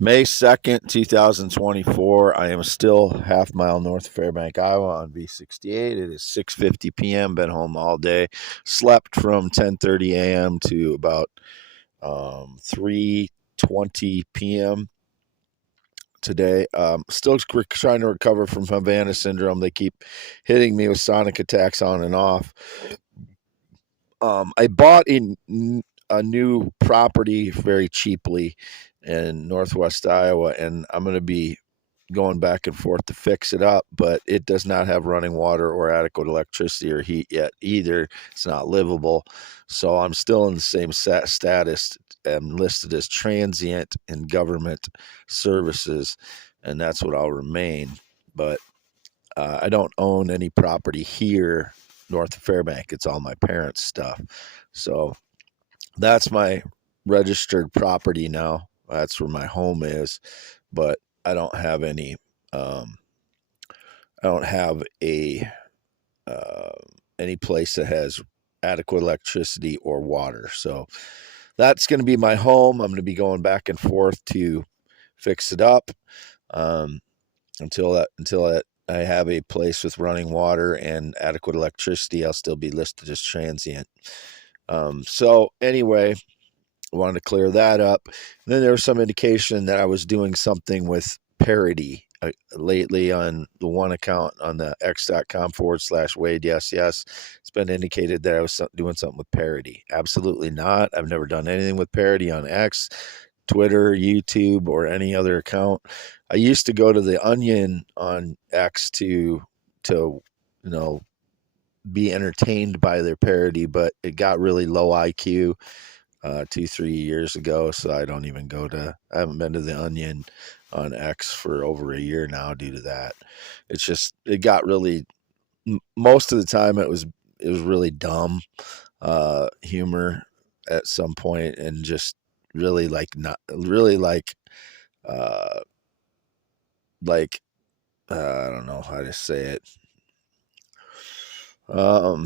May 2nd, 2024. I am still half mile north of Fairbank, Iowa on V68. It is 6:50 p.m. Been home all day. Slept from 10:30 a.m. to about 3:20 p.m. today. Still trying to recover from Havana syndrome. They keep hitting me with sonic attacks on and off. I bought a new property very cheaply in northwest Iowa, and I'm going to be going back and forth to fix it up, but it does not have running water or adequate electricity or heat yet either. It's not livable. So I'm still in the same status. I'm listed as transient in government services, and that's what I'll remain. But I don't own any property here north of Fairbank. It's all my parents' stuff. So that's my registered property now. That's where my home is, but I don't have any. Um, I don't have a uh, any place that has adequate electricity or water. So that's going to be my home. I'm going to be going back and forth to fix it up um, until I have a place with running water and adequate electricity. I'll still be listed as transient. So anyway, I wanted to clear that up. And then there was some indication that I was doing something with parody lately on the one account on the x.com/Wade. Yes, yes. It's been indicated that I was doing something with parody. Absolutely not. I've never done anything with parody on X, Twitter, YouTube, or any other account. I used to go to the Onion on X to be entertained by their parody, but it got really low IQ 2-3 years ago, so I haven't been to the Onion on X for over a year now due to that. It got really, most of the time it was really dumb humor at some point, and just really like not really uh like I don't know how to say it. I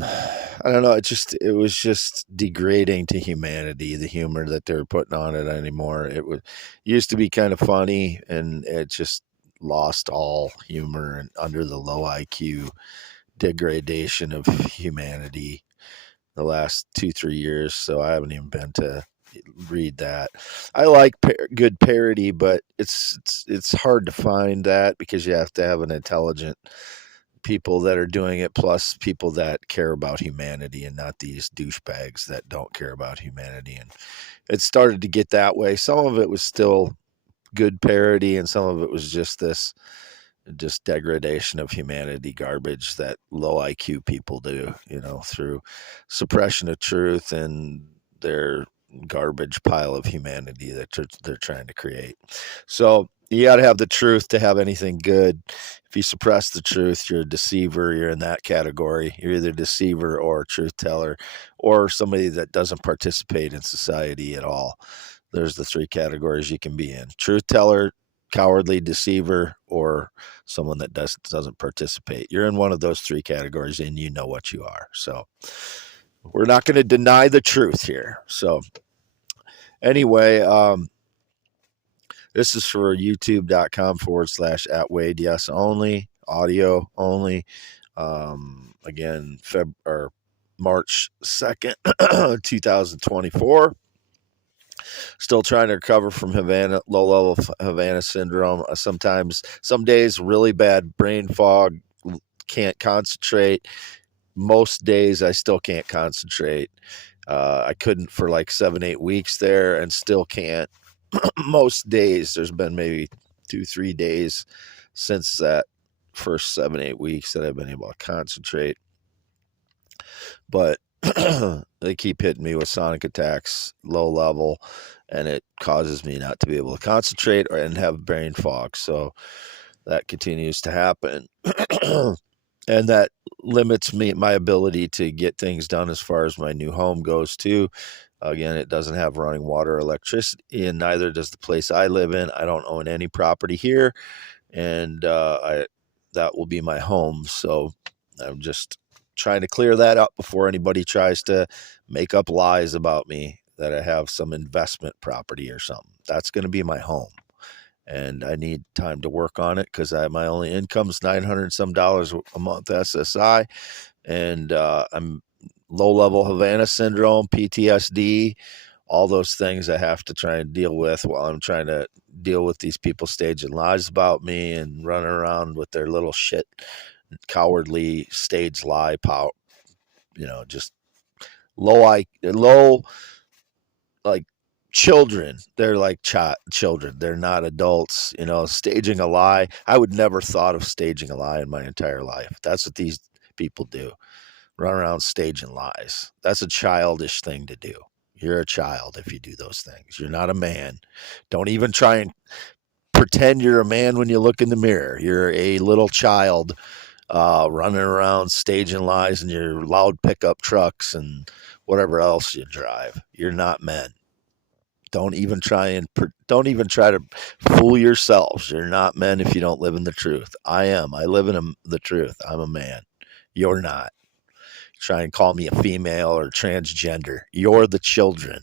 don't know. It was just degrading to humanity, the humor that they were putting on it anymore. Used to be kind of funny, and it just lost all humor and under the low IQ degradation of humanity the last 2-3 years. So I haven't even been to read that. I like good parody, but it's hard to find that because you have to have an intelligent people that are doing it, plus people that care about humanity and not these douchebags that don't care about humanity. And it started to get that way. Some of it was still good parody, and some of it was just degradation of humanity garbage that low IQ people do, through suppression of truth and their garbage pile of humanity that they're trying to create. So you got to have the truth to have anything good. If you suppress the truth, you're a deceiver. You're in that category. You're either a deceiver or a truth teller or somebody that doesn't participate in society at all. There's the three categories you can be in: truth teller, cowardly deceiver, or someone that doesn't participate. You're in one of those three categories, and you know what you are. So we're not going to deny the truth here. So anyway, this is for youtube.com/@Wade. Yes, only audio only. Again, March 2nd, 2024. Still trying to recover from low level Havana syndrome. Sometimes, some days, really bad brain fog, can't concentrate. Most days, I still can't concentrate. I couldn't for like 7-8 weeks there, and still can't. Most days, there's been maybe 2-3 days since that first 7-8 weeks that I've been able to concentrate. But they keep hitting me with sonic attacks, low level, and it causes me not to be able to concentrate and have brain fog. So that continues to happen. And that limits my ability to get things done as far as my new home goes too. Again, it doesn't have running water or electricity, and neither does the place I live in. I don't own any property here, and that will be my home. So I'm just trying to clear that up before anybody tries to make up lies about me that I have some investment property or something. That's going to be my home. and I need time to work on it because my only income's $900 some dollars a month SSI, and I'm low level Havana syndrome, PTSD, all those things I have to try and deal with while I'm trying to deal with these people staging lies about me and running around with their little shit, cowardly stage lie power. Just low like children. They're like children. They're not adults. Staging a lie. I would never thought of staging a lie in my entire life. That's what these people do. Run around staging lies. That's a childish thing to do. You're a child if you do those things. You're not a man. Don't even try and pretend you're a man when you look in the mirror. You're a little child running around staging lies in your loud pickup trucks and whatever else you drive. You're not men. Don't even try to fool yourselves. You're not men if you don't live in the truth. I am. I live in the truth. I'm a man. You're not. Try and call me a female or transgender. You're the children.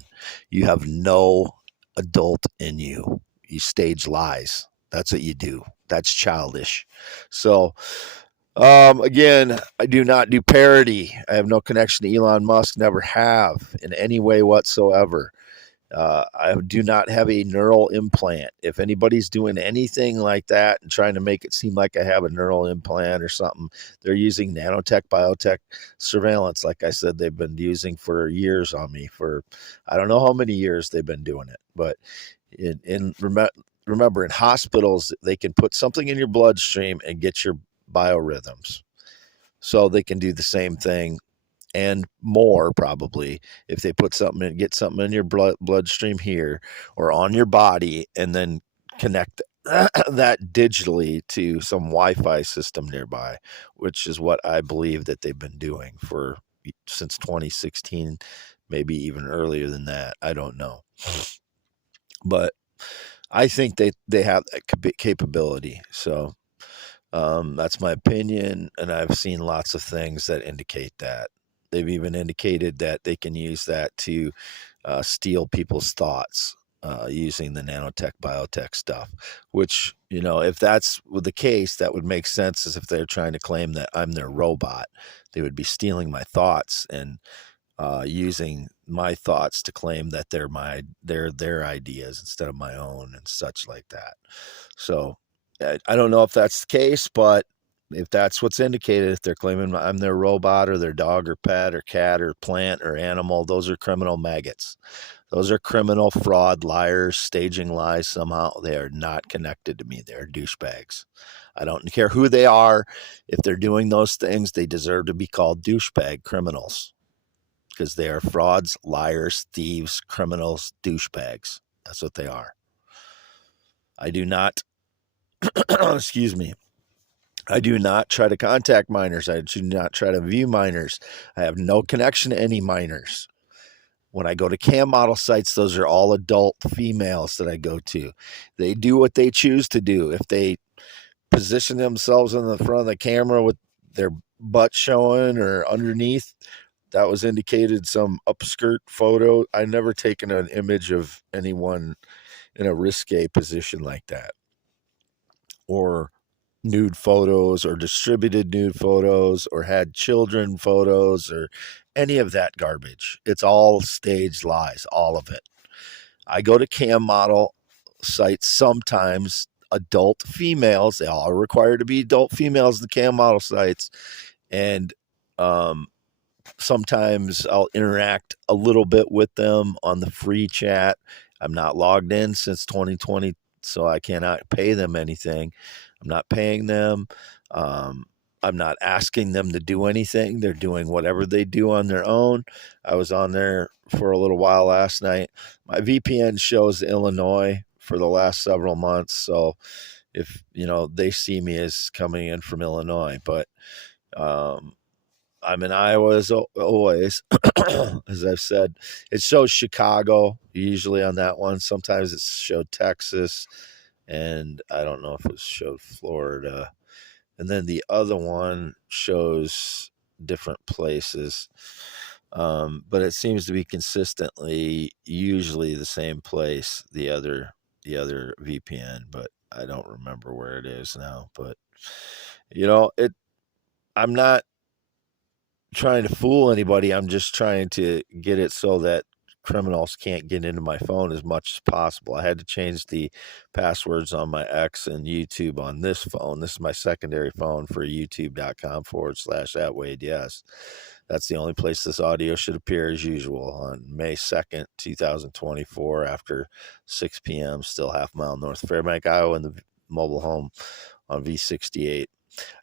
You have no adult in you. You stage lies. That's what you do. That's childish. So, again, I do not do parody. I have no connection to Elon Musk, never have in any way whatsoever. I do not have a neural implant. If anybody's doing anything like that and trying to make it seem like I have a neural implant or something, they're using nanotech, biotech surveillance. Like I said, they've been using for years on me for, I don't know how many years they've been doing it. But remember, in hospitals, they can put something in your bloodstream and get your biorhythms. So they can do the same thing and more probably if they put something in, get something in your bloodstream here or on your body, and then connect that digitally to some Wi-Fi system nearby, which is what I believe that they've been doing for since 2016, maybe even earlier than that. I don't know, but I think they have that capability. So that's my opinion, and I've seen lots of things that indicate that. They've even indicated that they can use that to steal people's thoughts using the nanotech, biotech stuff, which, if that's the case, that would make sense as if they're trying to claim that I'm their robot. They would be stealing my thoughts and using my thoughts to claim that they're their ideas instead of my own and such like that. So I don't know if that's the case, but if that's what's indicated, if they're claiming I'm their robot or their dog or pet or cat or plant or animal, those are criminal maggots. Those are criminal fraud liars staging lies somehow. They are not connected to me. They're douchebags. I don't care who they are. If they're doing those things, they deserve to be called douchebag criminals because they are frauds, liars, thieves, criminals, douchebags. That's what they are. I do not, excuse me, I do not try to contact minors. I do not try to view minors. I have no connection to any minors. When I go to cam model sites, those are all adult females that I go to. They do what they choose to do. If they position themselves in the front of the camera with their butt showing or underneath, that was indicated some upskirt photo. I never taken an image of anyone in a risque position like that, or nude photos, or distributed nude photos, or had children photos, or any of that garbage. It's all staged lies, all of it. I go to cam model sites sometimes, adult females, they all are required to be adult females in the cam model sites, and sometimes I'll interact a little bit with them on the free chat. I'm not logged in since 2020, so I cannot pay them anything. I'm not paying them. I'm not asking them to do anything. They're doing whatever they do on their own. I was on there for a little while last night. My VPN shows Illinois for the last several months, so if they see me as coming in from Illinois, but I'm in Iowa as always. As I've said, it shows Chicago usually on that one. Sometimes it showed Texas, and I don't know if it showed Florida. And then the other one shows different places, but it seems to be consistently usually the same place. The other the other VPN, but I don't remember where it is now. But you know, I'm not trying to fool anybody. I'm just trying to get it so that criminals can't get into my phone as much as possible. I had to change the passwords on my X and YouTube on this phone. This is my secondary phone for youtube.com/at Wade. Yes. That's the only place this audio should appear as usual on May 2nd, 2024, after 6 p.m., still half mile north of Fairbank, Iowa, in the mobile home on V68.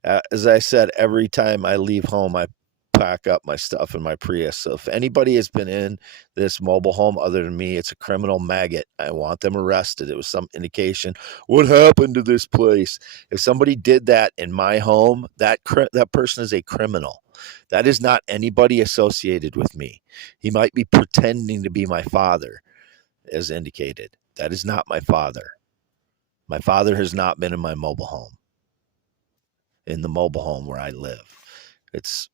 As I said, every time I leave home, I pack up my stuff in my Prius. So if anybody has been in this mobile home other than me, it's a criminal maggot. I want them arrested. It was some indication. What happened to this place? If somebody did that in my home, that person is a criminal. That is not anybody associated with me. He might be pretending to be my father, as indicated. That is not my father. My father has not been in my mobile home, in the mobile home where I live. It's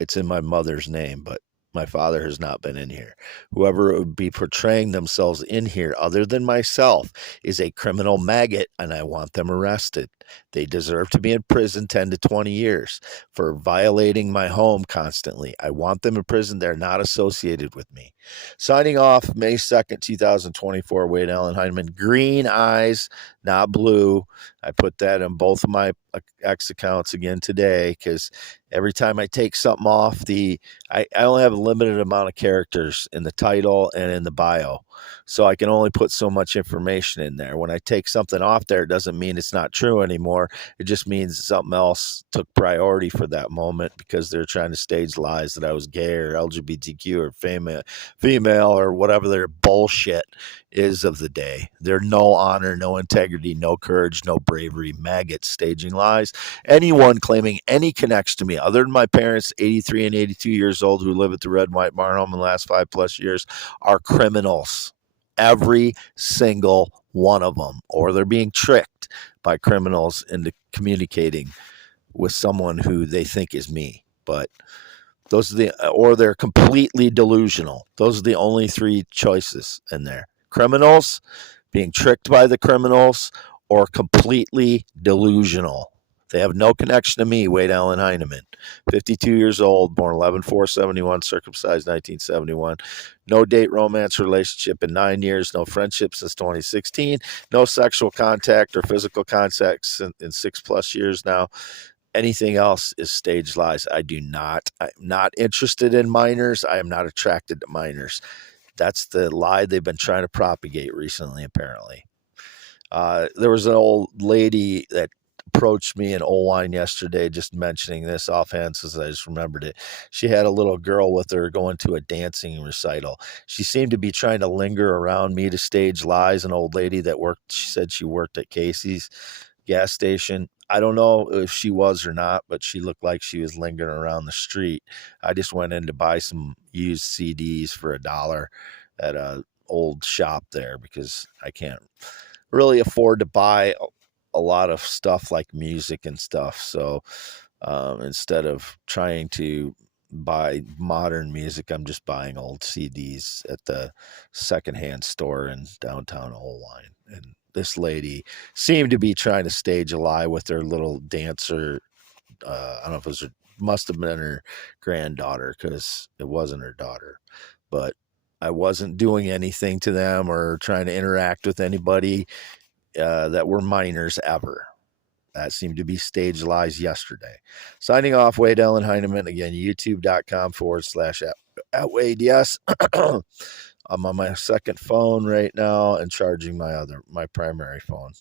it's in my mother's name, but my father has not been in here. Whoever would be portraying themselves in here other than myself is a criminal maggot, and I want them arrested. They deserve to be in prison 10 to 20 years for violating my home constantly. I want them in prison. They're not associated with me. Signing off May 2nd, 2024, Wade Allen Heineman. Green eyes, not blue. I put that in both of my X accounts again today because every time I take something off, I only have a limited amount of characters in the title and in the bio. So I can only put so much information in there. When I take something off there, it doesn't mean it's not true anymore. It just means something else took priority for that moment because they're trying to stage lies that I was gay or LGBTQ or female or whatever their bullshit is of the day. There's no honor, no integrity, no courage, no bravery. Maggots staging lies. Anyone claiming any connection to me other than my parents, 83 and 82 years old, who live at the Red and White Barn Home in the last 5+ years, are criminals. Every single one of them. Or they're being tricked by criminals into communicating with someone who they think is me. But those are or they're completely delusional. Those are the only three choices in there. Criminals, being tricked by the criminals, or completely delusional. They have no connection to me, Wade Allen Heineman. 52 years old, born 11/4/71, circumcised 1971. No date romance relationship in 9 years. No friendship since 2016. No sexual contact or physical contact in 6+ years now. Anything else is staged lies. I'm not interested in minors. I am not attracted to minors. That's the lie they've been trying to propagate recently, apparently. There was an old lady that approached me in Oline yesterday, just mentioning this offhand since I just remembered it. She had a little girl with her going to a dancing recital. She seemed to be trying to linger around me to stage lies. An old lady that she said she worked at Casey's gas station. I don't know if she was or not, but she looked like she was lingering around the street. I just went in to buy some used CDs for $1 at a old shop there because I can't really afford to buy a lot of stuff like music and stuff. So instead of trying to buy modern music, I'm just buying old CDs at the secondhand store in downtown Oline. And this lady seemed to be trying to stage a lie with her little dancer. I don't know if it was must have been her granddaughter because it wasn't her daughter. But I wasn't doing anything to them or trying to interact with anybody that were minors ever. That seemed to be staged lies yesterday. Signing off, Wade Allen Heineman. Again, youtube.com/at Wade. Yes. I'm on my second phone right now and charging my primary phone.